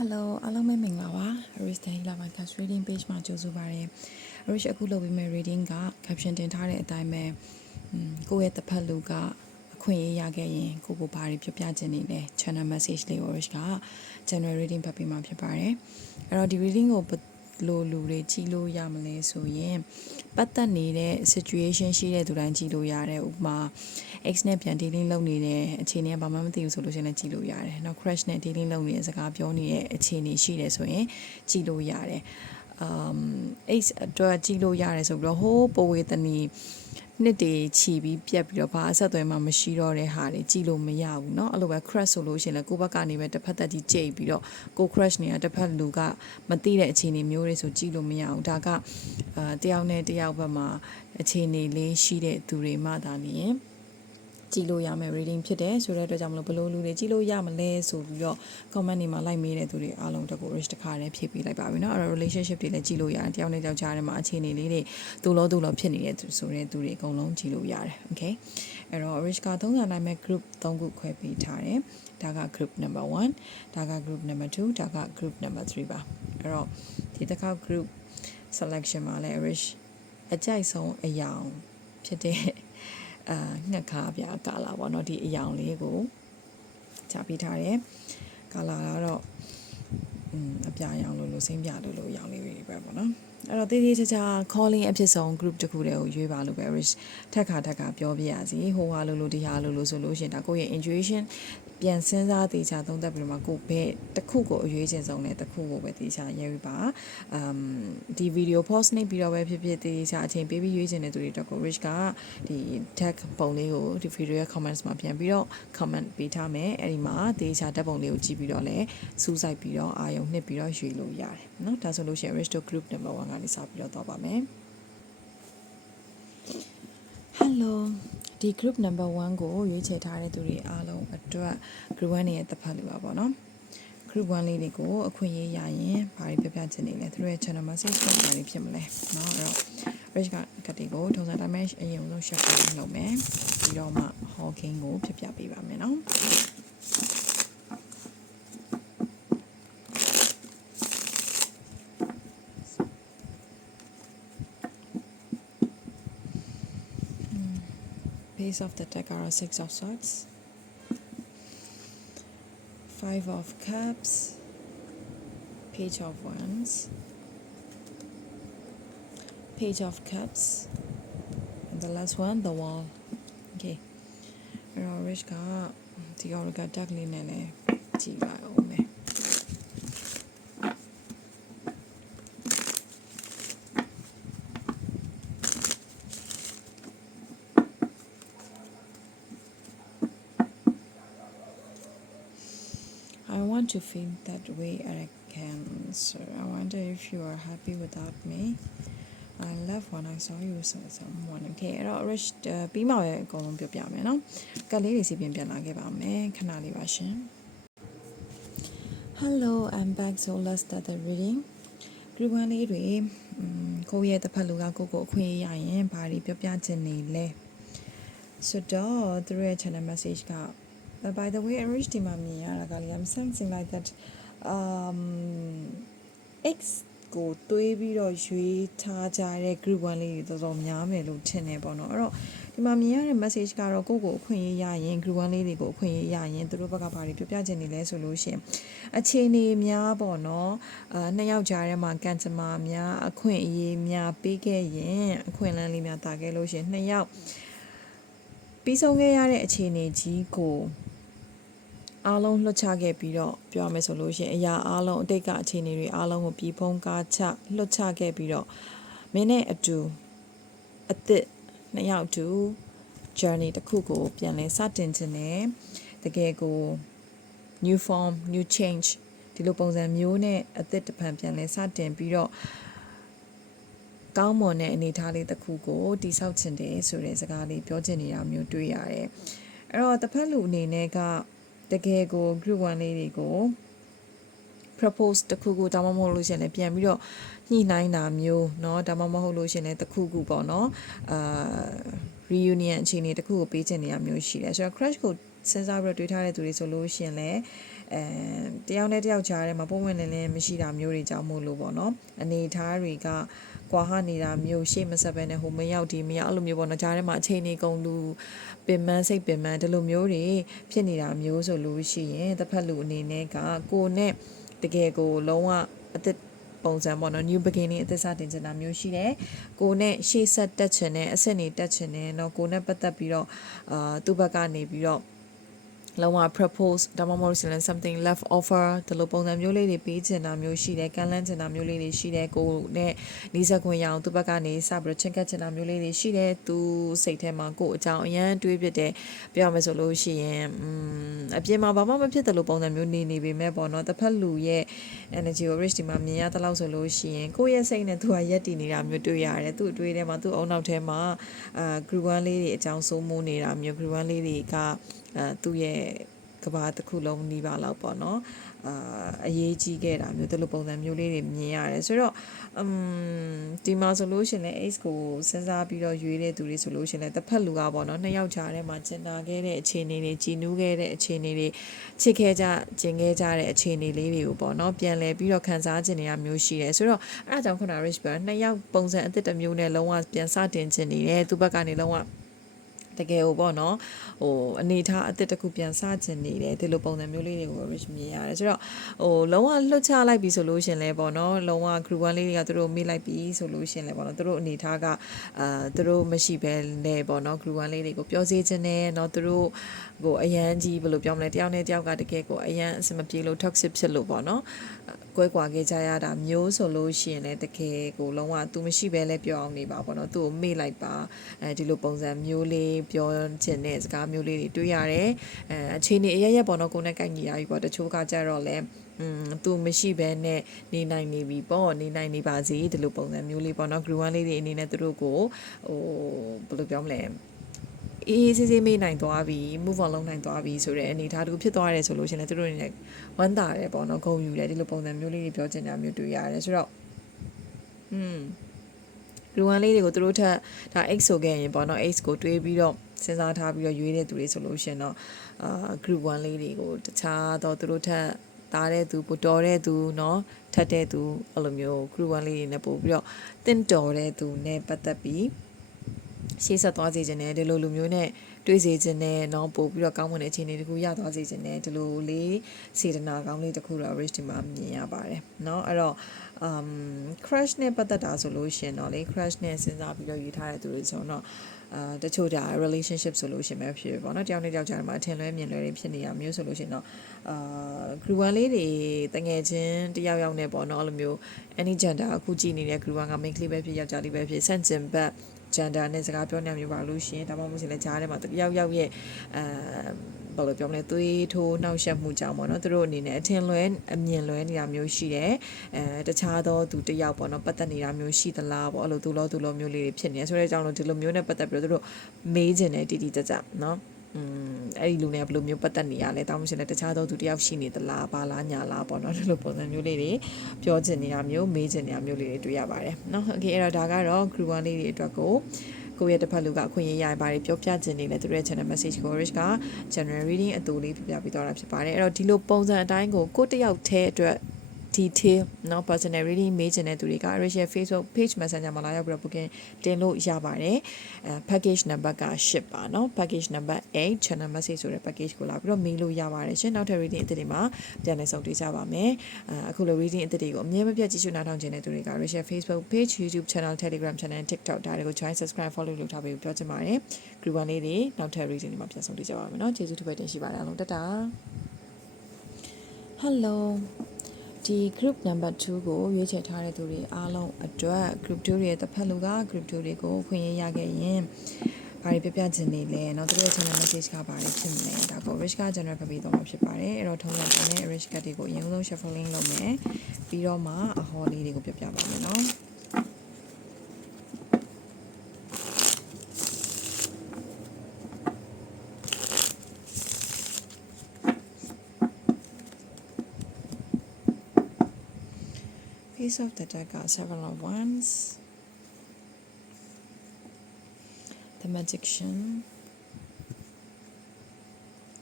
Hello အားလုံးပဲမင်္ဂလာပါ Aris Day လာပါ Cash Reading Page မှာကြိုဆိုပါရစေ Aris အခုလုပ်ပေးမယ့် reading က caption တင်ထားတဲ့အတိုင်းပဲอืมကိုယ့်ရဲ့တစ်ဖက်လူကအခွင့်အရေးရခဲ့ရင်ကိုကိုဘာတွေပြောပြချင်နေလဲ channel message လေးကို Aris က general reading ဖတ်ပေးမှာဖြစ်ပါတယ်အဲ့တော့ဒီ reading ကိုဘယ် လိုလူတွေကြည့်လို့ရမလဲဆိုရင်ပတ်သက်နေတဲ့ situation ရှိတဲ့သူတိုင်းကြည့်လို့ရတယ်ဥပမာ X နဲ့ပြန် dealing လုပ်နေတဲ့အခြေအနေကဘာမှမသိဘူးဆိုလို့ရှိရင်လည်းကြည့်လို့ရတယ်။နောက် crash နဲ့ dealing လုပ်နေတဲ့စကားပြောနေတဲ့အခြေအနေရှိတယ်ဆိုရင်ကြည့်လို့ရတယ်။ um X အတွက်ကြည့်လို့ရတယ်ဆိုပြီးတော့ဟိုးပဝေသနီနှစ်တွေခြီးပြီးပြက်ပြီးတော့ဘာအဆက်အသွယ်မှမရှိတော့တဲ့ဟာတွေကြည့်လို့မရဘူးเนาะအဲ့လိုပဲ crash ဆိုလို့ရှိရင်လည်းကိုယ့်ဘက်ကနေပဲတစ်ဖက်သက်ကြီးကြိတ်ပြီးတော့ကို crash နေတာတစ်ဖက်လူကမသိတဲ့အခြေအနေမျိုးတွေဆိုကြည့်လို့မရဘူးဒါကအာတယောက်နဲ့တယောက်ဘက်မှာအခြေအနေလေးရှိတဲ့သူတွေမှသာလျှင် ကြည့်လို့ရမယ် reading ဖြစ်တယ်ဆိုတဲ့အတွက်ကြောင့်မလို့ဘလို့လူတွေကြည့်လို့ရမလဲဆိုပြီးတော့ comment တွေမှာလိုက်မေးတဲ့သူတွေအားလုံးတက်ကို rich တစ်ခါတည်းဖြည့်ပေးလိုက်ပါပြီเนาะအဲ့တော့ relationship တွေလည်းကြည့်လို့ရတယ်တယောက်နဲ့တယောက်ကြားထဲမှာအခြေအနေလေးတွေသူလို့သူလို့ဖြစ်နေတဲ့သူဆိုတဲ့သူတွေအကုန်လုံးကြည့်လို့ရတယ် okay အဲ့တော့ rich ကသုံးစာနိုင်မဲ့ group 3ခုခွဲပေးထားတယ်ဒါက group number 1ဒါက group number 2ဒါက group number 3ပါအဲ့တော့ဒီတစ်ခါ group selection မှာလည်း rich အကြိုက်ဆုံးအယောင်ဖြစ်တဲ့ အာညှက်ခါပြကာလာပေါ့နော်ဒီအယောင်လေးကိုချပေးထားတယ်ကာလာကတော့อืมအပြာရောင်လို့လို့စိမ့်ပြလို့လို့ရောင်လေးတွေပဲပေါ့နော်အဲ့တော့တည်တည်ချာချာ calling အဖြစ်ဆုံး group တခုတည်းကိုရွေးပါလို့ပဲ rich ထက်ခါထက်ခါပြောပြရစီဟိုဟာလို့လို့ဒီဟာလို့လို့ဆိုလို့ရှင်ဒါကိုယ့်ရဲ့ intuition ပြန်စဉ်းစားသေးချာသုံးသပ်ပြီးတော့မှကိုယ်ဘယ်တစ်ခုကိုအရွေးချင်ဆုံးလဲတစ်ခုကိုပဲသေးချာရေးပါအမ်ဒီ video post နေပြီးတော့ပဲဖြစ်ဖြစ်သေးချာအချိန်ပေးပြီးရွေးချင်တဲ့သူတွေတော့ကို rich ကဒီ tag ပုံလေးကိုဒီ video ရဲ့ comments မှာပြန်ပြီးတော့ comment ပေးထားမယ်အဲ့ဒီမှာသေးချာတက်ပုံလေးကိုကြည့်ပြီးတော့လည်းစူးစိုက်ပြီးတော့အာယုံနှစ်ပြီးတော့ရွေးလို့ရတယ်เนาะဒါဆိုလို့ရှိရင် rich to group number 1ကနေစပြီးတော့တော့ပါမယ် Hello ဒီ group number 1ကိုရွေးချယ်ထားတဲ့သူတွေအားလုံးအတွက် group 1ရဲ့တစ်ဖက်လူပါပေါ့နော် group 1လေးတွေကိုအခွင့်အရေးရရင်ဘာတွေပြပြချင်နေလဲသူတို့ရဲ့ channel message ကဘာတွေဖြစ်မလဲเนาะအဲ့တော့ rich ကကတိကိုထုံးစံတိုင်းအရင်ဆုံး share ပေးလုပ်မယ်ပြီးတော့မှ hawking ကိုပြပြပေးပါမယ်เนาะ base of the deck are six of swords five of cups page of wands page of cups and the last one the wall okay အဲ့တော့ rich ကဒီ oracle deck လေးနဲ့လည်းကြည့်ပါဦး want to feel that way at a cancer. I wonder if you are happy without me. I love when I saw you so someone. Okay အဲ့တော့ rich ပြီးမှပဲအကုန်လုံးပြောပြမယ်နော်။ကတ်လေးတွေစီပြင်ပြန်လာခဲ့ပါမယ်။ခဏလေးပါရှင်။ Hello, I'm back so let's start the reading. group 1လေးတွေ음ကိုယ့်ရဲ့တစ်ဖက်လူကကိုယ့်ကိုအခွင့်အရေးရရင်ဘာတွေပြောပြချင်နေလဲ။ဆိုတော့သူတို့ရဲ့ channel message က But by the way, Enrich di mamia ragali, I'm sensing like that um X ကိုတွေးပြီးတော့ရွေးထားကြတဲ့ group 1လေးတွေတော်တော်များမယ်လို့ထင်နေပေါ့နော်အဲ့တော့ဒီမှာမြင်ရတဲ့ message ကတော့ကိုယ့်ကိုအခွင့်အရေးရရင် group 1လေးတွေကိုအခွင့်အရေးရရင်သူတို့ဘက်ကဘာတွေပြောပြချင်နေလဲဆိုလို့ရှိရင်အခြေအနေများပေါ့နော်အာနှစ်ယောက်ကြားထဲမှာကန်ချမာများအခွင့်အရေးများပေးခဲ့ရင်အခွင့်အလမ်းလေးများတာခဲ့လို့ရှိရင်နှစ်ယောက်ပြီးဆုံးခဲ့ရတဲ့အခြေအနေကြီးကို အားလုံးလွှတ်ချခဲ့ပြီးတော့ပြောရမယ်ဆိုလို့ရှိရင်အရာအားလုံးအတိတ်ကအခြေအနေတွေအားလုံးကိုပြီးဖုံးကားချလွှတ်ချခဲ့ပြီးတော့မင်းနဲ့အတူအသစ်နှစ်ယောက်တူ journey တစ်ခုကိုပြန်လဲစတင်ခြင်းနဲ့တကယ်ကို new form new change ဒီလိုပုံစံမျိုးနဲ့အသစ်တစ်ဖန်ပြန်လဲစတင်ပြီးတော့ကောင်းမွန်တဲ့အနေအထားလေးတစ်ခုကိုတိဆောက်ခြင်းတယ်ဆိုတဲ့စကားလေးပြောချင်နေတာမျိုးတွေ့ရတယ်အဲ့တော့တစ်ဖက်လူအနေနဲ့ကတ ကယ်ကို group 1လေးတွေကို propose တခုခုဒါမှမဟုတ်လို့ရှရင်လည်းပြန်ပြီးတော့ညှိနှိုင်းတာမျိုးเนาะဒါမှမဟုတ်လို့ရှရင်လည်းတခုခုပေါ့เนาะအာ reunion အခြေအနေတခုကိုပေးချင်နေတာမျိုးရှိတယ်ဆိုတော့ crash ကိုစဉ်းစားပြီးတော့တွေးထားတဲ့သူတွေဆိုလို့ရှရင်လည်း တယောက်နဲ့တယောက်ကြားထဲမှာပုံဝင်လင်းလင်းမရှိတာမျိုးတွေကြောင့်မို့လို့ပေါ့နော်အနေထားတွေကကွာဟနေတာမျိုးရှေ့မဆက်ပဲနဲ့ဟိုမရောက်ဒီမရောက်အဲ့လိုမျိုးပေါ့နော်ကြားထဲမှာအချိန်နေကုန်လူပင်မစိတ်ပင်မဒီလိုမျိုးတွေဖြစ်နေတာမျိုးဆိုလို့ရှိရင်တစ်ဖက်လူအနေနဲ့ကကိုနဲ့တကယ်ကိုလုံးဝအသက်ပုံစံပေါ့နော် new beginning အသက်စတင်ချင်တာမျိုးရှိတယ်။ကိုနဲ့ရှေ့ဆက်တက်ချင်တယ်အဆက်နေတက်ချင်တယ်เนาะကိုနဲ့ပတ်သက်ပြီးတော့အာသူ့ဘက်ကနေပြီးတော့ လုံးဝ propose ဒါမှမဟုတ်ဆိုရင် something left offer ဒီလိုပုံစံမျိုးလေးတွေပေးချင်တာမျိုးရှိတယ်ကန်လန်းချင်တာမျိုးလေးတွေရှိတယ်ကိုနဲ့နီးစပ်ခွင့်ရအောင်သူ့ဘက်ကနေစပြီးတော့ချင်းကပ်ချင်တာမျိုးလေးတွေရှိတယ်သူစိတ်ထဲမှာကိုအကြောင်းအရန်တွေးပြတယ်ပြောရမယ်ဆိုလို့ရှိရင်อืมအပြင်မှာဘာမှမဖြစ်တယ်လို့ပုံစံမျိုးနေနေပေမဲ့ပေါ့နော်တစ်ဖက်လူရဲ့ energy ကို rich ဒီမှာမြင်ရတဲ့လောက်ဆိုလို့ရှိရင်ကိုယ့်ရဲ့စိတ်နဲ့သူကရက်တည်နေတာမျိုးတွေ့ရတယ်သူ့အတွေးထဲမှာသူ့အုံနောက်ထဲမှာအာ group 1လေးတွေအကြောင်းစိုးမိုးနေတာမျိုး group 1လေးတွေက အာသူ့ရဲ့ကဘာတစ်ခုလုံးနှီးပါလောက်ပေါ့နော်အာအရေးကြီးခဲ့တာမျိုးဒီလိုပုံစံမျိုးလေးတွေမြင်ရတယ်ဆိုတော့อืมဒီမှာဆိုလို့ရှရင်လဲ ace ကိုစဉ်းစားပြီးတော့ရွေးတဲ့သူတွေဆိုလို့ရှရင်လဲတစ်ဖက်လူကပေါ့နော်နှစ်ယောက်ကြားထဲမှာကျင်နာခဲ့တဲ့အခြေအနေတွေကြည်နူးခဲ့တဲ့အခြေအနေတွေချစ်ခဲ့ကြကျင်ခဲ့ကြတဲ့အခြေအနေလေးတွေကိုပေါ့နော်ပြန်လဲပြီးတော့ခံစားခြင်းတွေကမျိုးရှိတယ်ဆိုတော့အဲ့ဒါကြောင့်ခုန rich ပြောနှစ်ယောက်ပုံစံအသစ်တစ်မျိုးနဲ့လုံးဝပြန်စတင်ခြင်းနေတယ်သူဘက်ကနေလုံးဝ တကယ်ဟိုပေါ့နော်ဟိုအနေထားအစ်စ်တစ်ခုပြန်စကျင်နေတယ်ဒီလိုပုံစံမျိုးလေးတွေကို rich မြင်ရတယ်ဆိုတော့ဟိုလုံးဝလွတ်ချလိုက်ပြီဆိုလို့ရှင်လဲပေါ့နော်လုံးဝ group 1လေးတွေကသူတို့မေ့လိုက်ပြီဆိုလို့ရှင်လဲပေါ့နော်သူတို့အနေထားကအာသူတို့မရှိဘဲလဲပေါ့နော် group 1လေးတွေကိုပြောစေခြင်းနဲ့เนาะသူတို့ဟိုအရန်ကြီးဘယ်လိုပြောမလဲတယောက်နဲ့တယောက်ကတကယ်ကိုအရန်အဆင်မပြေလို့ toxic ဖြစ်လို့ပေါ့နော် ကွဲကွာခဲ့ကြရတာမျိုးဆိုလို့ရှိရင်လည်းတကယ်ကိုလုံးဝ तू မရှိဘဲလဲပြောအောင်နေပါပေါ့နော်သူ့ကိုမေ့လိုက်ပါအဲဒီလိုပုံစံမျိုးလေးပြောချင်တဲ့စကားမျိုးလေးတွေတွေ့ရတယ်အဲအခြေအနေအရရက်ပေါ့နော်ကိုယ်နဲ့ကိုက်ညီရပြီပေါ့တချို့ကကြတော့လဲอืมသူမရှိဘဲနဲ့နေနိုင်နေပြီပေါ့နေနိုင်နေပါစေဒီလိုပုံစံမျိုးလေးပေါ့နော် group 1လေးတွေအနေနဲ့သူတို့ကိုဟိုဘယ်လိုပြောမလဲ အေးအေးဆေးဆေးမေးနိုင်သွားပြီ move on လုပ်နိုင်သွားပြီဆိုတဲ့အနေအထားတူဖြစ်သွားတယ်ဆိုလို့ရှိရင်လည်းသူတို့အနေနဲ့ဝမ်းသာတယ်ပေါ့နော်ဂုဏ်ယူတယ်ဒီလိုပုံစံမျိုးလေးတွေပြောချင်တာမျိုးတွေ့ရတယ်ဆိုတော့อืมလူဝမ်းလေးတွေကိုသူတို့ထက်ဒါ X ဆိုခဲ့ရင်ပေါ့နော် X ကိုတွေးပြီးတော့စဉ်းစားထားပြီးတော့ရွေးတဲ့သူတွေဆိုလို့ရှိရင်တော့အာ group 1လေးတွေကိုတခြားတော့သူတို့ထက်သားတဲ့သူပိုတော်တဲ့သူเนาะထက်တဲ့သူအဲ့လိုမျိုး group 1လေးတွေနဲ့ပို့ပြီးတော့တင့်တော်တဲ့သူနဲ့ပတ်သက်ပြီး ရှေ့ဆက်သွားစေခြင်းနဲ့ဒီလိုလူမျိုးနဲ့တွေ့စေခြင်းနဲ့တော့ပို့ပြီးတော့ကောင်းမွန်တဲ့အခြေအနေတခုရသွားစေခြင်းနဲ့ဒီလိုလေးစေတနာကောင်းလေးတခုတော့ rich ဒီမှာမြင်ရပါတယ်เนาะအဲ့တော့ um crush နဲ့ပတ်သက်တာဆိုလို့ရှင်တော့လေ crush နဲ့စဉ်းစားပြီးတော့ယူထားတဲ့သူတွေဆိုတော့အာတချို့ဒါ relationship ဆိုလို့ရှင်ပဲဖြစ်ပေါ့နော်တယောက်နဲ့တယောက်ကြားမှာအထင်လွဲမြင်လွဲတွေဖြစ်နေတာမျိုးဆိုလို့ရှင်တော့အာ group 1လေးတွေတငယ်ချင်းတယောက်ယောက်နဲ့ပေါ့နော်အဲ့လိုမျိုး any gender အခုကြည့်နေတဲ့ group 1က main ကလေးပဲဖြစ်ယောက်ျားလေးပဲဖြစ်ဆန့်ကျင်ဘက် gender နဲ့စကားပြောနေမျိုးပါလို့ရှင်ဒါမှမဟုတ်ရှင်လည်းကြားထဲမှာတယောက်ယောက်ရဲ့အဲဘယ်လိုပြောမလဲသွေးထိုးနှောက်ယှက်မှုကြောင့်ပေါ့နော်သူတို့အနေနဲ့အထင်လွဲအမြင်လွဲနေတာမျိုးရှိတယ်အဲတခြားသောသူတယောက်ပေါ့နော်ပတ်သက်နေတာမျိုးရှိသလားပေါ့အဲ့လိုသူလောသူလောမျိုးလေးတွေဖြစ်နေဆိုတဲ့အကြောင်းလို့ဒီလိုမျိုးနဲ့ပတ်သက်ပြီးတော့သူတို့မေးခြင်းနဲ့တီတီကြကြနော် อืมအဲ့ဒီလူနဲ့ဘယ်လိုမျိုးပတ်သက်နေရလဲတောင်းမရှိလဲတခြားသောသူတယောက်ရှိနေသလားဘာလားညာလားပေါ့နော်ဒီလိုပုံစံမျိုးလေးတွေပြောချင်နေတာမျိုးမေးချင်နေတာမျိုးလေးတွေတွေ့ရပါတယ်เนาะโอเคအဲ့တော့ဒါကတော့ group 1လေးတွေအတွက်ကိုကိုယ့်ရဲ့တစ်ဖက်လူကအခွင့်အရေးရပါတယ်ပြောပြခြင်းနေလဲသူတို့ရဲ့ channel message ကို rich က general reading အတူလေးပြပြပေးသွားတာဖြစ်ပါတယ်အဲ့တော့ဒီလိုပုံစံအတိုင်းကိုကိုယ့်တယောက်တည်းအတွက် detail เนาะ personal reading မေးချင်တဲ့သူတွေက Rich ရဲ့ Facebook page messenger မှာလာရောက်ပြီးတော့ booking တင်လို့ရပါတယ်အဲ package number က10ပါเนาะ package number 8 channel message ဆိုတဲ့ package ကိုလာပြီးတော့မေးလို့ရပါတယ်ရှင်နောက်ထပ် reading အသစ်တွေမှာပြန်လည်ဆုံတွေ့ကြပါမယ်အဲအခုလို reading အသစ်တွေကိုအမြဲမပြတ်ကြည့်ရှုနားထောင်ခြင်းတဲ့သူတွေက Rich ရဲ့ Facebook page YouTube channel Telegram channel TikTok ဒါတွေကို join subscribe follow လုပ်ထားပေးပြောချင်ပါတယ် group 1လေးတွေနောက်ထပ် reading တွေမှာပြန်ဆုံတွေ့ကြပါမယ်เนาะကျေးဇူးတစ်ပတ်တင်ရှိပါတယ်အားလုံးတတာ Hello ဒီ group number 2ကိုရွေးချယ်ထားတဲ့သူတွေအားလုံးအတွက် group 2ရဲ့တစ်ဖက်လူက group 2တွေကိုခွင့်ရရခဲ့ရင်ဘာတွေပြပြချင်နေလဲเนาะသူတို့ရဲ့ channel message ကဘာတွေဖြစ်မလဲဒါကို rich က general ပြပေးတော့မှာဖြစ်ပါတယ်အဲ့တော့ထုံးစံတိုင်းနဲ့ rich ကတွေကိုအရင်ဆုံး shuffling လုပ်မယ်ပြီးတော့မှအဟောလေးတွေကိုပြပြပါမယ်เนาะ Piece of the deck got seven of wands. The magician.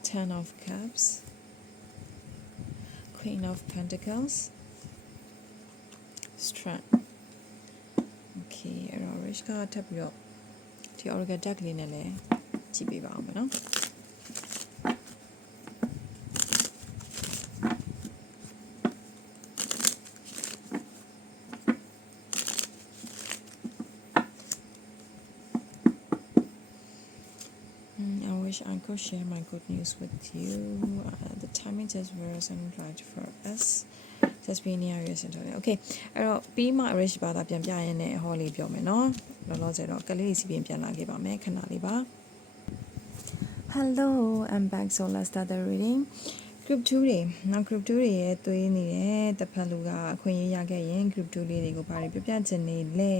Ten of cups. queen of pentacles strength okay အဲ့တော့ rich ကထပ်ပြီးတော့ဒီ oracle deck လေးနဲ့လည်းကြည့်ပေးပါအောင်မယ်နော် wish I could share my good news with you. Uh, the timing just wasn't right for us. Just being near you center. Okay. အဲ့တော့ပြီးမှ rich ဘာသာပြန်ပြရင်းနဲ့ဟောလေးပြောမယ်နော်။လောလောဆယ်တော့ကလေးစီပြင်ပြန်လာခဲ့ပါမယ်ခဏလေးပါ။ Hello, I'm back so let's start the reading. group 2တွေနောက် group 2တွေရဲ့သွေးနေတဲ့တစ်ဖက်လူကအခွင့်အရေးရခဲ့ရင် group 2လေးတွေကိုဘာတွေပြပြချင်နေလဲ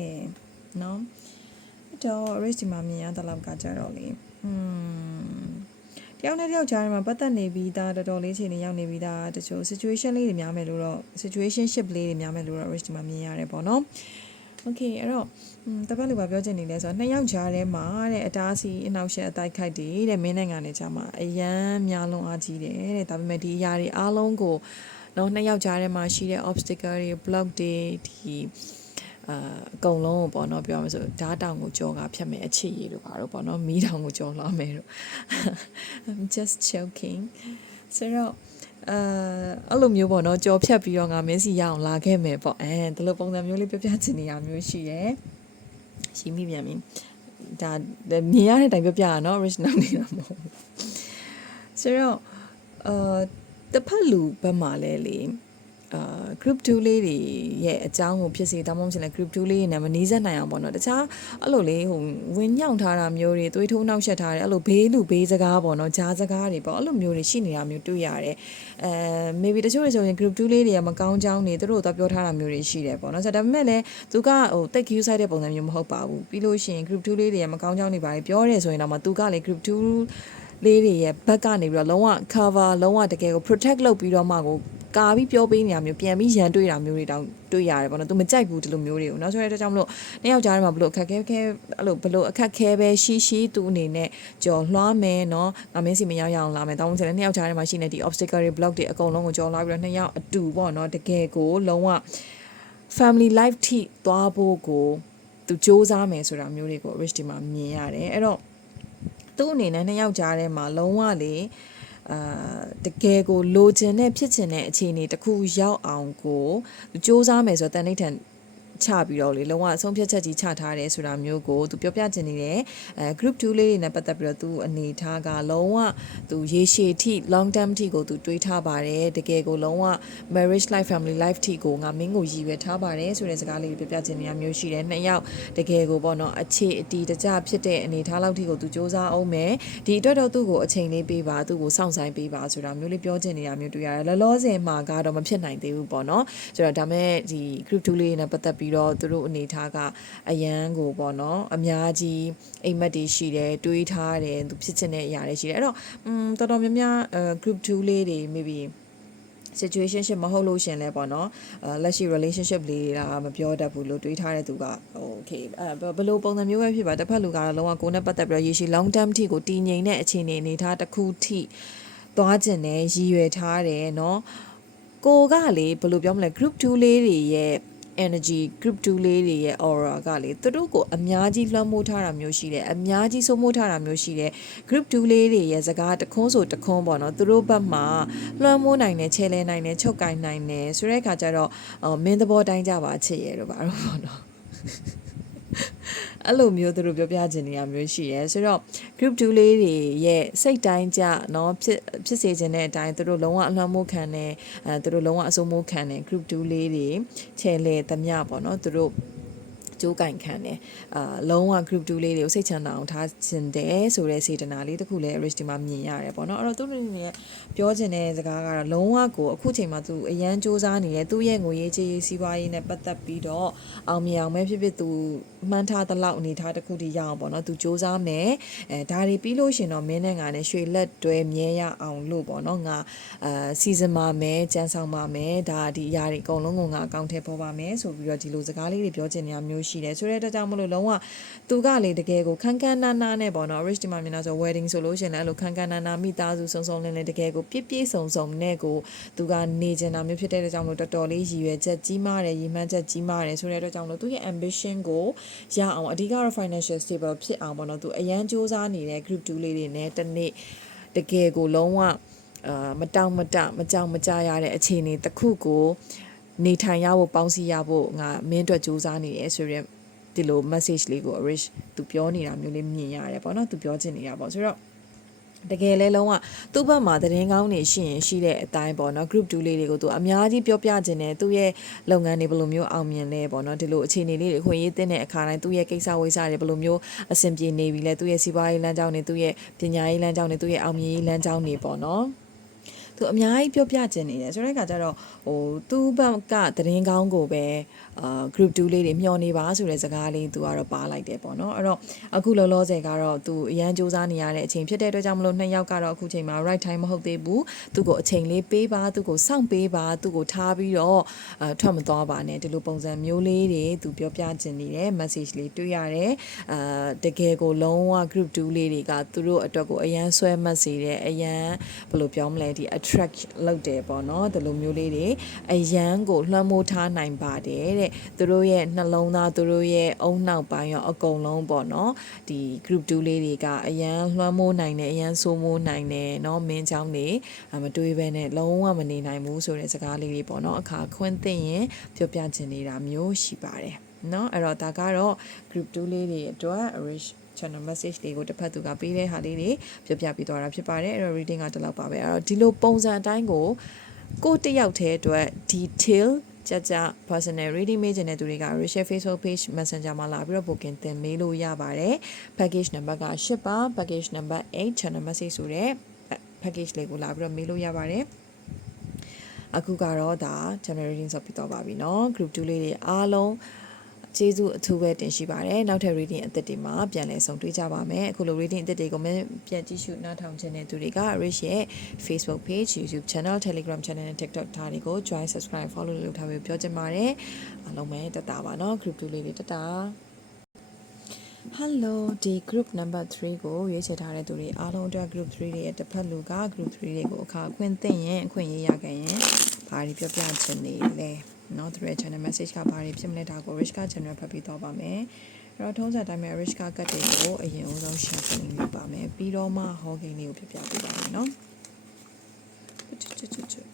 နော်အဲ့တော့ rich ဒီမှာမြင်ရတဲ့လောက်ကကြတော့လေอืม တယောက်နဲ့တယောက်ကြားထဲမှာပတ်သက်နေပြီးသားတော်တော်လေးချိန်နေရောက်နေပြီးသားတချို့ situation လေးတွေများမယ်လို့တော့ situation ship လေးတွေများမယ်လို့တော့ rich ဒီမှာမြင်ရတယ်ပေါ့နော် Okay အဲ့တော့อืมတပတ်လူပါပြောချင်နေလဲဆိုတော့နှစ်ယောက်ကြားထဲမှာတဲ့အတားအဆီးအနောက်ရှက်အတိုက်ခိုက်တွေတဲ့မင်းနိုင်ငံနဲ့ကြားမှာအရန်များလုံးအားကြီးတယ်တဲ့ဒါပေမဲ့ဒီအရာတွေအားလုံးကိုတော့နှစ်ယောက်ကြားထဲမှာရှိတဲ့ obstacle တွေ block တွေဒီ အာအကုန်လုံးကိုပေါ့နော်ပြောရမယ်ဆိုဓာတ်တောင်ကိုကြော်ကဖြတ်မယ်အခြေရည်လို့ပါတော့ပေါ့နော်မီးတောင်ကိုကြော်လာမယ်လို့ I'm just joking ဆိုတော့အဲအဲ့လိုမျိုးပေါ့နော်ကြော်ဖြတ်ပြီးတော့ငါမင်းစီရအောင်လာခဲ့မယ်ပေါ့အဲဒီလိုပုံစံမျိုးလေးပြပြချင်နေရမျိုးရှိရယ်ရှိမိပြန်ပြီဒါမြင်ရတဲ့အတိုင်းပြပြရနော် original နေတာမဟုတ်ဘူးဆိုတော့အာတစ်ဖက်လူဘက်မှာလဲလေအာ group 2လေးတွေရဲ့အကြောင်းကိုဖြစ်စေတောင်းမဖြစ်လဲ group 2လေးနဲ့မနီးစပ်နိုင်အောင်ပေါ့နော်တခြားအဲ့လိုလေးဟိုဝင်ညောင်ထားတာမျိုးတွေသွေးထိုးနှောက်ယှက်ထားတယ်အဲ့လိုဘေးလူဘေးစကားပေါ့နော်ကြားစကားတွေပေါ့အဲ့လိုမျိုးတွေရှိနေတာမျိုးတွေ့ရတယ်အဲ maybe တချို့တွေဆိုရင် group 2လေးတွေကမကောင်းကြောင်းနေသူတို့တော့ပြောထားတာမျိုးတွေရှိတယ်ပေါ့နော်ဆိုတော့ဒါပေမဲ့လည်းသူကဟိုတက် queue site တဲ့ပုံစံမျိုးမဟုတ်ပါဘူးပြီးလို့ရှိရင် group 2လေးတွေကမကောင်းကြောင်းနေပါတယ်ပြောတယ်ဆိုရင်တော့မှသူကလေ group 2လေးတွေရဲ့ဘက်ကနေပြီးတော့လုံးဝ cover လုံးဝတကယ်ကို protect လုပ်ပြီးတော့မှကို ကာပြီးပြောပေးနေတာမျိုးပြန်ပြီးရန်တွေးတာမျိုးတွေတောင်တွေးရတယ်ပေါ့နော်သူမကြိုက်ဘူးဒီလိုမျိုးတွေကိုနော်ဆိုတော့အဲဒါကြောင့်မလို့နှစ်ယောက်ကြားထဲမှာဘလို့အခက်ခဲခဲအဲ့လိုဘလို့အခက်ခဲပဲရှိရှိသူအနေနဲ့ကြော်လွှားမယ်နော်ငါမင်းစီမရောက်ရအောင်လာမယ်တောင်းဆိုတယ်နှစ်ယောက်ကြားထဲမှာရှိနေဒီ obstacle တွေ block တွေအကုန်လုံးကိုကြော်လွှားပြီးတော့နှစ်ယောက်အတူပေါ့နော်တကယ်ကိုလုံးဝ family life ထိသွားဖို့ကိုသူစ조사မယ်ဆိုတာမျိုးတွေကို rich ဒီမှာမြင်ရတယ်အဲ့တော့သူ့အနေနဲ့နှစ်ယောက်ကြားထဲမှာလုံးဝလေ အာတကယ်ကိုလိုချင်တဲ့ဖြစ်ချင်တဲ့အခြေအနေတစ်ခုရောက်အောင်ကိုသူစ조사မယ်ဆိုတော့တန်ဋိဌာန် ချပြီးတော့လေလုံးဝအဆုံးဖြတ်ချက်ကြီးချထားတယ်ဆိုတာမျိုးကိုသူပြောပြချင်နေတယ်အဲ group 2လေးတွေနဲ့ပတ်သက်ပြီးတော့သူအနေထားကလုံးဝသူရေရှည်ထိ long term ထိကိုသူတွေးထားပါတယ်တကယ်ကိုလုံးဝ marriage life family life ထိကိုငါမင်းကိုရည်ရွယ်ထားပါတယ်ဆိုတဲ့စကားလေးတွေပြောပြချင်နေရမျိုးရှိတယ်နှစ်ယောက်တကယ်ကိုပေါ့နော်အခြေအတီတကြဖြစ်တဲ့အနေထားလောက်ထိကိုသူစ조사အောင်မယ်ဒီအတွက်တော့သူ့ကိုအချိန်လေးပေးပါသူ့ကိုစောင့်ဆိုင်ပေးပါဆိုတာမျိုးလေးပြောချင်နေတာမျိုးတွေ့ရတယ်လောလောဆယ်မှာကတော့မဖြစ်နိုင်သေးဘူးပေါ့နော်ဆိုတော့ဒါမဲ့ဒီ group 2လေးနဲ့ပတ်သက်ပြီးတော့သူတို့အနေထားကအရန်ကိုပေါ့နော်အများကြီးအိမ်မက်တွေရှိတယ်တွေးထားတယ်သူဖြစ်ချင်တဲ့အရာတွေရှိတယ်အဲ့တော့อืมတော်တော်များများအဲ group 2လေးတွေ maybe situationship မဟုတ်လို့ရှင်လဲပေါ့နော်အဲလက်ရှိ relationship လေးတာမပြောတတ်ဘူးလို့တွေးထားတဲ့သူက okay အဲဘယ်လိုပုံစံမျိုးပဲဖြစ်ပါတစ်ဖက်လူကတော့လုံးဝကိုယ်နဲ့ပတ်သက်ပြီးတော့ရေရှည် long term ထိကိုတည်ငြိမ်တဲ့အခြေအနေအနေထားတစ်ခုထိသွားကျင်တယ်ရည်ရွယ်ထားတယ်เนาะကိုကလေဘယ်လိုပြောမလဲ group 2လေးတွေရဲ့ energy group 2လေးတွေရဲ့ aura ကလေသူတို့ကိုအများကြီးလွှမ်းမိုးထားတာမျိုးရှိတယ်အများကြီးစိုးမိုးထားတာမျိုးရှိတယ် group 2လေးတွေရဲ့စကားတခွန်းဆိုတခွန်းပေါ့နော်သူတို့ဘက်မှာလွှမ်းမိုးနိုင်တယ်ချဲလဲနိုင်တယ်ချုပ်ကင်နိုင်တယ်ဆိုတဲ့အခါကျတော့အော်မင်းသဘောတိုင်းကြပါချစ်ရဲ့တော့ပါတော့ပေါ့နော် အဲ့လိုမျိုးသူတို့ပြောပြခြင်းနေရမျိုးရှိရဲဆိုတော့ group 2လေးတွေရဲ့စိတ်တိုင်းကြเนาะဖြစ်ဖြစ်စေခြင်းတဲ့အတိုင်းသူတို့လုံးဝအလွှမ်းမိုးခံတယ်အဲသူတို့လုံးဝအစိုးမိုးခံတယ် group 2လေးတွေချဲလေသမျှပေါ့เนาะသူတို့ကျိုးကင်ခံတယ်အာလုံးဝ group 2လေးတွေကိုစိတ်ချမ်းသာအောင်ထားခြင်းတယ်ဆိုတဲ့စေတနာလေးတစ်ခုလည်း rich ဒီမှာမြင်ရတယ်ပေါ့နော်အဲ့တော့သူတို့အနေနဲ့ပြောချင်တဲ့စကားကတော့လုံးဝကိုအခုချိန်မှာသူအရန်စူးစမ်းနေတယ်သူ့ရဲ့ငွေရေးကြေးရေးစီးပွားရေးနဲ့ပတ်သက်ပြီးတော့အောင်မြင်အောင်ပဲဖြစ်ဖြစ်သူ မှန်းထားတဲ့လောက်အနေထားတစ်ခုတည်းရအောင်ပေါ့နော်သူစူးစမ်းမယ်အဲဒါတွေပြီးလို့ရှင်တော့မင်းနဲ့ငါနဲ့ရွှေလက်တွဲမြဲရအောင်လို့ပေါ့နော်ငါအာစီဇန်ပါမယ်ကြမ်းဆောင်ပါမယ်ဒါဒီအရာတွေအကုန်လုံးကိုငါအကောင့်ထဲပေါ်ပါမယ်ဆိုပြီးတော့ဒီလိုစကားလေးတွေပြောချင်နေရမျိုးရှိရှိတယ်ဆိုတဲ့အတွက်ကြောင့်မလို့လုံးဝသူကလေတကယ်ကိုခန်းခန်းနားနားနဲ့ပေါ့နော် rich ဒီမှာမြင်တော့ဆို wedding ဆိုလို့ရှရင်လည်းအဲ့လိုခန်းခန်းနားနားမိသားစုစုံစုံလင်းလင်းတကယ်ကိုပြည့်ပြည့်စုံစုံနဲ့ကိုသူကနေကျင်တာမျိုးဖြစ်တဲ့အတွက်ကြောင့်မလို့တော်တော်လေးရည်ရွယ်ချက်ကြီးမားတယ်ရည်မှန်းချက်ကြီးမားတယ်ဆိုတဲ့အတွက်ကြောင့်မလို့သူရဲ့ ambition ကိုရအောင်အဓိကတော့ financial stable ဖြစ်အောင်ပေါ့နော်သူအရန်စူးစမ်းနေတဲ့ group 2လေးတွေနဲ့တစ်နေ့တကယ်ကိုလုံးဝအာမတောင့်မတမကြောက်မကြရတဲ့အခြေအနေတစ်ခုကိုနေထိုင်ရဖို့ပေါင်းစည်းရဖို့ငါမင်းအတွက်စူးစမ်းနေတယ်ဆိုရက်ဒီလို message လေးကို Rich သူပြောနေတာမျိုးလေးမြင်ရတယ်ပေါ့နော်သူပြောချင်နေတာပေါ့ဆိုတော့ တကယ်လဲလုံးဝသူ့ဘက်မှာသတင်းကောင်းတွေရှိရင်ရှိတဲ့အတိုင်းပေါ့နော် group 2လေးတွေကိုသူအများကြီးပြောပြခြင်းနဲ့သူ့ရဲ့လုပ်ငန်းတွေဘယ်လိုမျိုးအောင်မြင်လဲပေါ့နော်ဒီလိုအခြေအနေလေးတွေခွင့်ရေးတင်တဲ့အခါတိုင်းသူ့ရဲ့ကိစ္စဝိစ္စတွေဘယ်လိုမျိုးအဆင်ပြေနေပြီလဲသူ့ရဲ့စီးပွားရေးလမ်းကြောင်းတွေသူ့ရဲ့ပညာရေးလမ်းကြောင်းတွေသူ့ရဲ့အောင်မြင်ရေးလမ်းကြောင်းတွေပေါ့နော် သူအများကြီးပြောပြခြင်းနေတယ်ဆိုတဲ့အခါကျတော့ဟိုသူ့ဘက်ကသတင်းကောင်းကိုပဲအာ group 2လေးတွေမျှော်နေပါဆိုတဲ့စကားလေးသူကတော့ပါလိုက်တယ်ပေါ့နော်အဲ့တော့အခုလောလောဆယ်ကတော့သူအရန်စူးစမ်းနေရတဲ့အချိန်ဖြစ်တဲ့အတွက်ကြောင့်မလို့နှစ်ယောက်ကတော့အခုချိန်မှာ right time မဟုတ်သေးဘူးသူ့ကိုအချိန်လေးပေးပါသူ့ကိုစောင့်ပေးပါသူ့ကိုထားပြီးတော့အာထွက်မသွားပါနဲ့ဒီလိုပုံစံမျိုးလေးတွေသူပြောပြခြင်းနေတယ် message လေးတွေ့ရတယ်အာတကယ်ကိုလုံးဝ group 2လေးတွေကသူတို့အတွက်ကိုအရန်ဆွဲမှတ်စေတယ်အရန်ဘယ်လိုပြောမလဲဒီ attract လုပ်တယ်ပေါ့နော်ဒီလိုမျိုးလေးတွေအရန်ကိုလွှမ်းမိုးထားနိုင်ပါတယ်တဲ့သူတို့ရဲ့နှလုံးသားသူတို့ရဲ့အုံနောက်ပိုင်းရောအကုန်လုံးပေါ့နော်ဒီ group 2လေးတွေကအရန်လွှမ်းမိုးနိုင်တယ်အရန်ဆိုးမိုးနိုင်တယ်เนาะမင်းချောင်းတွေအမတွေးပဲနဲ့လုံးဝမနေနိုင်ဘူးဆိုတဲ့စကားလေးတွေပေါ့နော်အခါခွင့်သိရင်ပြောပြချင်နေတာမျိုးရှိပါတယ်เนาะအဲ့တော့ဒါကတော့ group 2လေးတွေအတွက် rich channel message လေးကိုတစ်ဖက်သူကပေးတဲ့ဟာလေးတွေပြောပြပေးသွားတာဖြစ်ပါတယ်အဲ့တော့ reading ကတလောက်ပါပဲအဲ့တော့ဒီလိုပုံစံအတိုင်းကိုကိုယ့်တစ်ယောက်တည်းအတွက် detail ကြကြ personal reading မေးချင်တဲ့သူတွေက Rachel Facebook page Messenger မှာလာပြီးတော့ booking တင်မေးလို့ရပါတယ် package number က8ပါ package number 8 channel message ဆိုတဲ့ package လေးကိုလာပြီးတော့မေးလို့ရပါတယ်အခုကတော့ဒါ channel reading ဆိုပြီးတော့ပါပြီเนาะ group 2လေးတွေအားလုံး ကျေးဇူးအထူးပဲတင်ရှိပါတယ်နောက်ထပ် reading အသစ်တွေမှာပြန်လည်ဆုံတွေ့ကြပါမယ်အခုလို reading အသစ်တွေကိုလည်းပြန်ကြည့်ရှုနားထောင်ခြင်းတဲ့သူတွေက Rich ရဲ့ Facebook page YouTube channel Telegram channel နဲ့ TikTok ထားတွေကို join subscribe follow လုပ်ထားပြီးပြောချင်ပါတယ်အားလုံးပဲတက်တာပါเนาะ group 2လေးတွေတက်တာ Hello ဒီ group number 3ကိုရွေးချယ်ထားတဲ့သူတွေအားလုံးအတွက် group 3တွေရဲ့တစ်ဖက်လူက group 3တွေကိုအခါအခွင့်သိရင်အခွင့်ရေးရခဲ့ရင်ဘာတွေပြောပြချင်နေလဲ เนาะသူရဲ့ channel message ကဘာတွေဖြစ်မလဲဒါကို rich က channel ဖတ်ပြီးတော့ပါမယ်အဲ့တော့ထုံးစံတိုင်းမှာ rich ကကတ်တွေကိုအရင်ဦးဆုံး share လုပ်ပါမယ်ပြီးတော့မှ hall game လေးကိုပြပြပေးပါမယ်เนาะချွတ်ချွတ်ချွတ်ချွတ်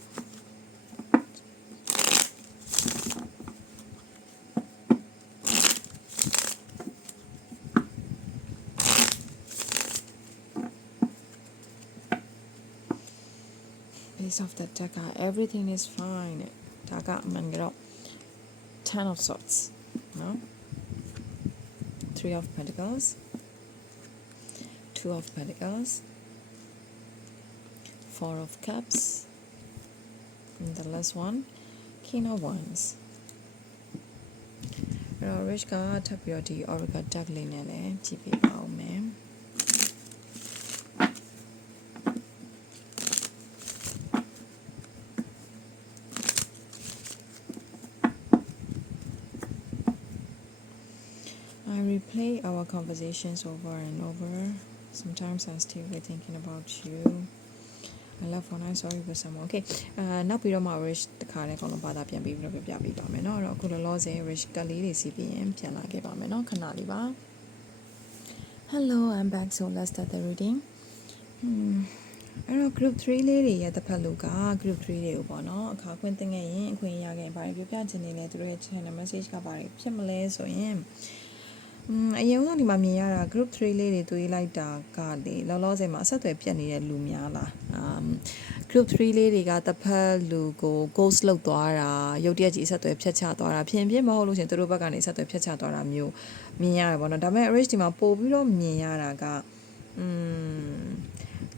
base of the deck က everything is fine ဒါကအမှန်ကတော့ ten of swords နော် three of pentacles two of pentacles four of cups and the last one king of wands အဲ့တော့ rich ကထပ်ပြီးတော့ဒီ oracle deck လေးနဲ့လည်းကြည့်ပြပါ conversations over and over. Sometimes I still be thinking about you. I love when I saw you with someone. Okay. အာနောက်ပြီးတော့မှ Rich တခါလေးအကုန်လုံးဘာသာပြန်ပြီးပြီးတော့ပြပြပေးပါမယ်เนาะအဲ့တော့အခုလောလောဆယ် Rich ကလေးတွေစီးပြီးရင်ပြန်လာခဲ့ပါမယ်เนาะခဏလေးပါ Hello I'm back so let's start the reading. Hmm အဲ့တော့ group 3လေးတွေရဲ့တစ်ဖက်လူက group 3တွေကိုပေါ့နော်အခါခွင့်တင်ခဲ့ရင်အခွင့်ရခဲ့ရင်ဘာတွေပြောပြချင်နေလဲသူတို့ရဲ့ channel message ကဘာတွေဖြစ်မလဲဆိုရင် อืม အရင်ကဒီမှာမြင်ရတာ group 3လေးတွေတွေးလိုက်တာကလေလောလောဆယ်မှာအဆက်အသွယ်ပြတ်နေတဲ့လူများလား um group 3လေးတွေကတစ်ဖက်လူကို ghost လောက်သွားတာရုတ်တရက်ကြီးအဆက်အသွယ်ဖြတ်ချသွားတာဖြစ်ဖြစ်မဟုတ်လို့ရှရင်သူတို့ဘက်ကနေအဆက်အသွယ်ဖြတ်ချသွားတာမျိုးမြင်ရတယ်ပေါ့နော်ဒါပေမဲ့ RH ဒီမှာပို့ပြီးတော့မြင်ရတာကอืม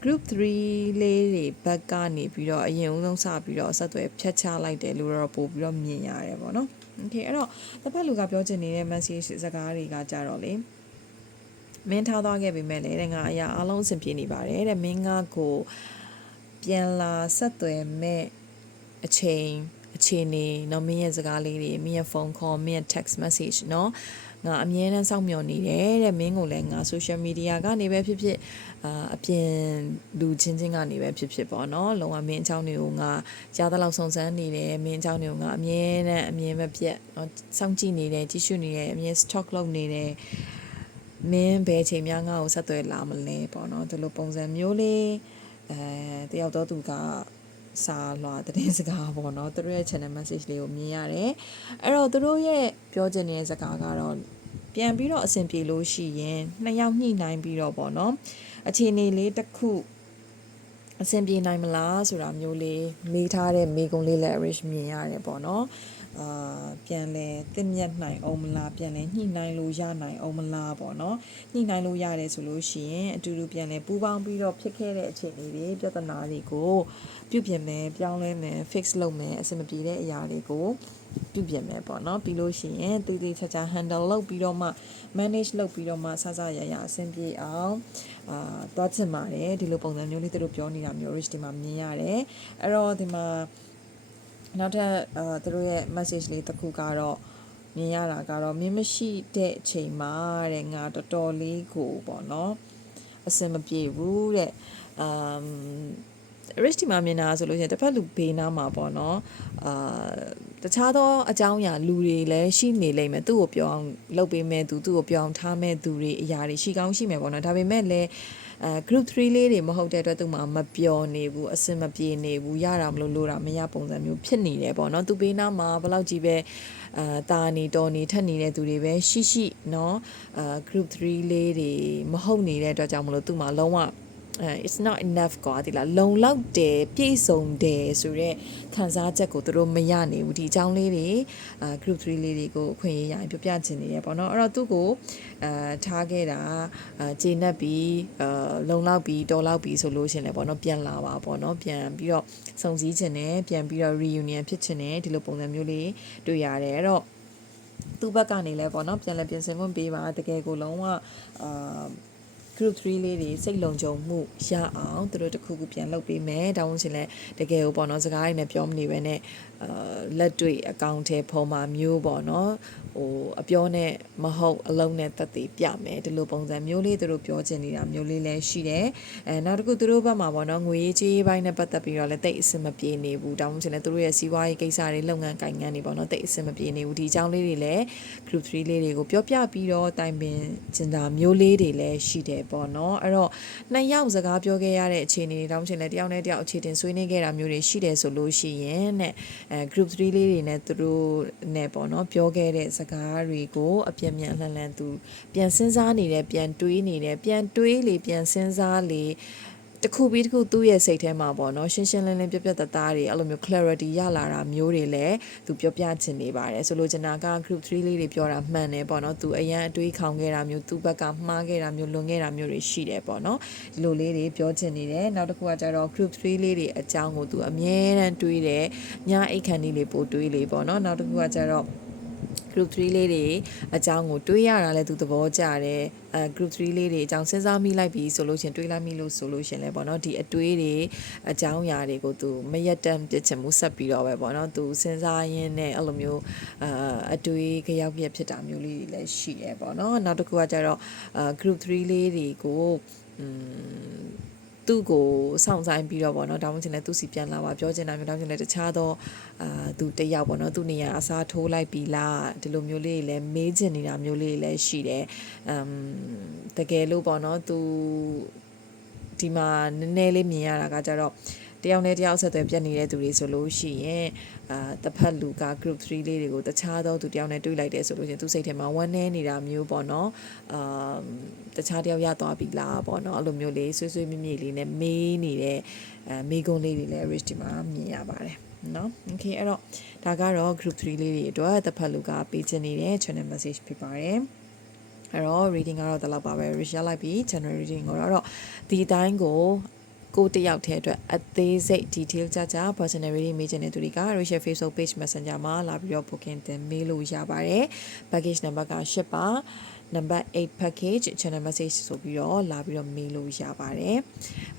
group 3လေးတွေဘက်ကနေပြီးတော့အရင်ဦးဆုံးစပြီးတော့အဆက်အသွယ်ဖြတ်ချလိုက်တယ်လို့တော့ပို့ပြီးတော့မြင်ရတယ်ပေါ့နော် okay အဲ့တော့တစ်ဖက်လူကပြောချင်နေတဲ့ message စကားတွေကကြတော့လေမင်းထားသွားခဲ့ပြီမဲ့လေတဲ့ငါအရာအလုံးအဆင်ပြေနေပါတယ်တဲ့မင်းကကိုပြန်လာဆက်သွယ်မဲ့အချိန် အခြေအနေเนาะမင်းရဲ့စကားလေးတွေမင်းရဲ့ဖုန်း call မင်းရဲ့ text message เนาะ ငါအမြဲတမ်းစောင့်မျှော်နေတယ်တဲ့မင်းကိုလည်းငါ social media ကနေပဲဖြစ်ဖြစ်အာအပြင်လူချင်းချင်းကနေပဲဖြစ်ဖြစ်ပေါ့နော်လုံးဝမင်းအချောင်းတွေကိုငါကြားသလောက်စုံစမ်းနေတယ်မင်းအချောင်းတွေကိုငါအမြဲတမ်းအမြဲမပြတ်နော်စောင့်ကြည့်နေတယ်ကြည့်ရှုနေတယ်အမြဲ stock လုပ်နေတယ်မင်းဘယ်ချိန်များငါ့ကိုဆက်သွယ်လာမလဲပေါ့နော်ဒီလိုပုံစံမျိုးလေးအဲတယောက်တော့သူက စာလွှာသတင်းစကားပေါ့နော်သူတို့ရဲ့ channel message လေးကိုမြင်ရတယ်အဲ့တော့သူတို့ရဲ့ပြောချင်တဲ့စကားကတော့ပြန်ပြီးတော့အဆင်ပြေလို့ရှိရင်နှစ်ယောက်ညှိနှိုင်းပြီးတော့ပေါ့နော်အခြေအနေလေးတစ်ခုအဆင်ပြေနိုင်မလားဆိုတာမျိုးလေးမေးထားတဲ့မေးခွန်းလေးလည်း arrange မြင်ရတယ်ပေါ့နော် အာပြန်လဲတင်မြတ်နိုင်အောင်မလားပြန်လဲညှိနှိုင်းလို့ရနိုင်အောင်မလားပေါ့နော်ညှိနှိုင်းလို့ရတယ်ဆိုလို့ရှိရင်အတူတူပြန်လဲပူးပေါင်းပြီးတော့ဖြစ်ခဲ့တဲ့အခြေအနေတွေပြဿနာတွေကိုပြုပြင်မယ်ပြောင်းလဲမယ် fix လုပ်မယ်အဆင်မပြေတဲ့အရာတွေကိုပြုပြင်မယ်ပေါ့နော်ပြီးလို့ရှိရင်တေးသေးချာချာ handle လုပ်ပြီးတော့မှ manage လုပ်ပြီးတော့မှဆဆရရအဆင်ပြေအောင်အာသွားချင်ပါတယ်ဒီလိုပုံစံမျိုးလေးသူတို့ပြောနေတာမျိုး rich ဒီမှာမြင်ရတယ်အဲ့တော့ဒီမှာ နောက်ထပ်အာသူတို့ရဲ့ message လေးတစ်ခုကတော့မြင်ရတာကတော့မင်းမရှိတဲ့အချိန်မှာတဲ့ငါတော်တော်လေးကိုပေါ့နော်အဆင်မပြေဘူးတဲ့အမ် rich ဒီမှာမြင်တာဆိုလို့ရှိရင်တစ်ဖက်လူဘေးနားမှာပေါ့နော်အာတခြားသောအကြောင်းအရာလူတွေလည်းရှိနေလိမ့်မယ်သူ့ကိုပြောအောင်လုပ်ပေးမဲ့သူသူ့ကိုပြောအောင်ထားမဲ့သူတွေအရာတွေရှိကောင်းရှိမယ်ပေါ့နော်ဒါပေမဲ့လည်း အဲ group 3လေးတွေမဟုတ်တဲ့အတွက်သူမှမပျော်နေဘူးအစင်မပြေနေဘူးရတာမလို့လို့တာမရပုံစံမျိုးဖြစ်နေတယ်ပေါ့နော်သူပေးနာမှာဘယ်လောက်ကြီးပဲအာတာနေတော်နေထက်နေတဲ့သူတွေပဲရှိရှိเนาะအာ group 3လေးတွေမဟုတ်နေတဲ့အတွက်ကြောင့်မလို့သူမှလုံးဝအဲ it's not enough ကွာဒီလားလုံလောက်တယ်ပြည့်စုံတယ်ဆိုတော့ခံစားချက်ကိုသူတို့မရနေဘူးဒီအကြောင်းလေးတွေအာ group 3လေးတွေကိုအခွင့်အရေးရရင်ပြပြချင်နေရပေါ့နော်အဲ့တော့သူ့ကိုအာထားခဲ့တာအာဂျေနပ်ပြီးအာလုံလောက်ပြီးတော်လောက်ပြီးဆိုလို့ရှရင်လည်းပေါ့နော်ပြန်လာပါပေါ့နော်ပြန်ပြီးတော့စုံစည်းချင်တယ်ပြန်ပြီးတော့ reunion ဖြစ်ချင်တယ်ဒီလိုပုံစံမျိုးလေးတွေ့ရတယ်အဲ့တော့သူ့ဘက်ကနေလဲပေါ့နော်ပြန်လဲပြင်ဆင်ခွင့်ပေးပါတကယ်ကိုလုံးဝအာ group 3လေးတွေစိတ်လုံခြုံမှုရအောင်သူတို့တခုခုပြန်လုပ်ပေးမယ်တောင်းရှင်လဲတကယ်ကိုပေါ့နော်စကားရည်နဲ့ပြောမနေပဲနဲ့အာလက်တွေ့အကောင့်ထဲပေါ်မှာမျိုးပေါ့နော် ဟိုအပြောနဲ့မဟုတ်အလုံးနဲ့တက်တည်ပြမယ်ဒီလိုပုံစံမျိုးလေးသူတို့ပြောချင်နေတာမျိုးလေးလည်းရှိတယ်အဲနောက်တစ်ခုသူတို့ဘက်မှာပေါ့နော်ငွေရေးကြေးရေးပိုင်းနဲ့ပတ်သက်ပြီးတော့လည်းတိတ်အဆင်မပြေနေဘူးတောင်းရှင်လဲသူတို့ရဲ့စီးပွားရေးကိစ္စတွေလုပ်ငန်းကိုင်ငန်းတွေပေါ့နော်တိတ်အဆင်မပြေနေဘူးဒီအကြောင်းလေးတွေလည်း group 3လေးတွေကိုပြောပြပြီးတော့တိုင်ပင်ကျင်တာမျိုးလေးတွေလည်းရှိတယ်ပေါ့နော်အဲ့တော့နှစ်ယောက်စကားပြောခဲ့ရတဲ့အခြေအနေတွေတောင်းရှင်လဲတယောက်နဲ့တယောက်အခြေတင်ဆွေးနွေးခဲ့တာမျိုးတွေရှိတယ်ဆိုလို့ရှိရင်တဲ့အဲ group 3လေးတွေနဲ့သူတို့နဲ့ပေါ့နော်ပြောခဲ့တဲ့စကားတွေကိုအပြည့်မြန်လှန်လှန်သူပြန်စဉ်းစားနေတယ်ပြန်တွေးနေတယ်ပြန်တွေးလေပြန်စဉ်းစားလေတစ်ခုပြီးတစ်ခုသူ့ရဲ့စိတ်ထဲမှာပေါ့နော်ရှင်းရှင်းလင်းလင်းပြပြတသားတွေအဲ့လိုမျိုး clarity ရလာတာမျိုးတွေလည်းသူပြောပြချင်နေပါတယ်ဆိုလိုချင်တာက group 3လေးတွေပြောတာမှန်တယ်ပေါ့နော်သူအရန်အတွေးခေါင်ခဲ့တာမျိုးသူ့ဘက်ကမှားခဲ့တာမျိုးလွန်ခဲ့တာမျိုးတွေရှိတယ်ပေါ့နော်ဒီလိုလေးတွေပြောချင်နေတယ်နောက်တစ်ခုကကျတော့ group 3လေးတွေအကြောင်းကိုသူအမြဲတမ်းတွေးတယ်ညအိတ်ခမ်းလေးလေးပို့တွေးလေပေါ့နော်နောက်တစ်ခုကကျတော့ group 3လေးတွေအကြောင်းကိုတွေးရတာလဲသူသဘောကျတယ်အဲ group 3လေးတွေအကြောင်းစဉ်းစားမိလိုက်ပြီဆိုလို့ရှင်တွေးလိုက်မိလို့ဆိုလို့ရှင်လဲပေါ့နော်ဒီအတွေးတွေအကြောင်းအရာတွေကိုသူမရက်တမ်းပြစ်ချင်မှုဆက်ပြီးတော့ပဲပေါ့နော်သူစဉ်းစားရင်းနဲ့အဲ့လိုမျိုးအာအတွေးကြောက်ပြက်ဖြစ်တာမျိုးလေးတွေလည်းရှိတယ်ပေါ့နော်နောက်တစ်ခုကကျတော့အာ group 3လေးတွေကိုอืม သူ့ကိုစောင့်ဆိုင်ပြီးတော့ပေါ့နော်တောင်းချင်လဲသူစီပြန်လာပါပြောချင်တာမျိုးတောင်းချင်လဲတခြားသောအာသူတယောက်ပေါ့နော်သူနေရာအစားထိုးလိုက်ပြီလားဒီလိုမျိုးလေးလည်းမေးချင်နေတာမျိုးလေးလည်းရှိတယ်အမ်တကယ်လို့ပေါ့နော်သူဒီမှာနည်းနည်းလေးမြင်ရတာကကြတော့ တယောက်နဲ့တယောက်ဆက်သွယ်ပြတ်နေတဲ့သူတွေဆိုလို့ရှိရင်အာတစ်ဖက်လူက group 3လေးတွေကိုတခြားသောသူတယောက်နဲ့တွေ့လိုက်တယ်ဆိုလို့ရှိရင်သူစိတ်ထဲမှာဝမ်းနည်းနေတာမျိုးပေါ့နော်အာတခြားတယောက်ရသွားပြီလားပေါ့နော်အဲ့လိုမျိုးလေးဆွေးဆွေးမြမြလေးနဲ့မေးနေတဲ့အဲမေးခွန်းလေးတွေလည်း rich ဒီမှာမြင်ရပါတယ်နော် okay အဲ့တော့ဒါကတော့ group 3လေးတွေအတွက်တစ်ဖက်လူကပေးချင်နေတဲ့ channel message ဖြစ်ပါတယ်အဲ့တော့ reading ကတော့ဒီလောက်ပါပဲ rich ရလိုက်ပြီ channel reading ကိုတော့ဒီအတိုင်းကို ကိုတယောက်တည်းအတွက်အသေးစိတ် detail ကြကြ personal reading မေးချင်တဲ့သူတွေက Rachel Facebook page messenger မှာလာပြီးတော့ booking တင်မေးလို့ရပါတယ် package number က8ပါ number 8 package channel message ဆိုပြီးတော့လာပြီးတော့မေးလို့ရပါတယ်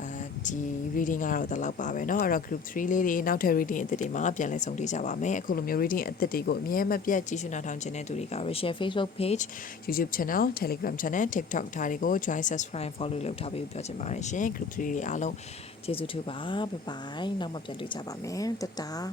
အဲဒီ reading ကတော့ဒီလောက်ပါပဲเนาะအဲ့တော့ group 3လေးတွေနောက်ထပ် reading အသစ်တွေမှာပြန်လည်ဆုံတွေ့ကြပါမယ်အခုလိုမျိုး reading အသစ်တွေကိုအမြဲမပြတ်ကြည့်ရှုနားထောင်ခြင်းတဲ့သူတွေက share Facebook page YouTube channel Telegram channel TikTok ဒါတွေကို join subscribe follow လုပ်ထားပြီးပြောချင်ပါတယ်ရှင် group 3တွေအားလုံးကျေးဇူးထူပါ bye bye နောက်မှပြန်တွေ့ကြပါမယ်တတား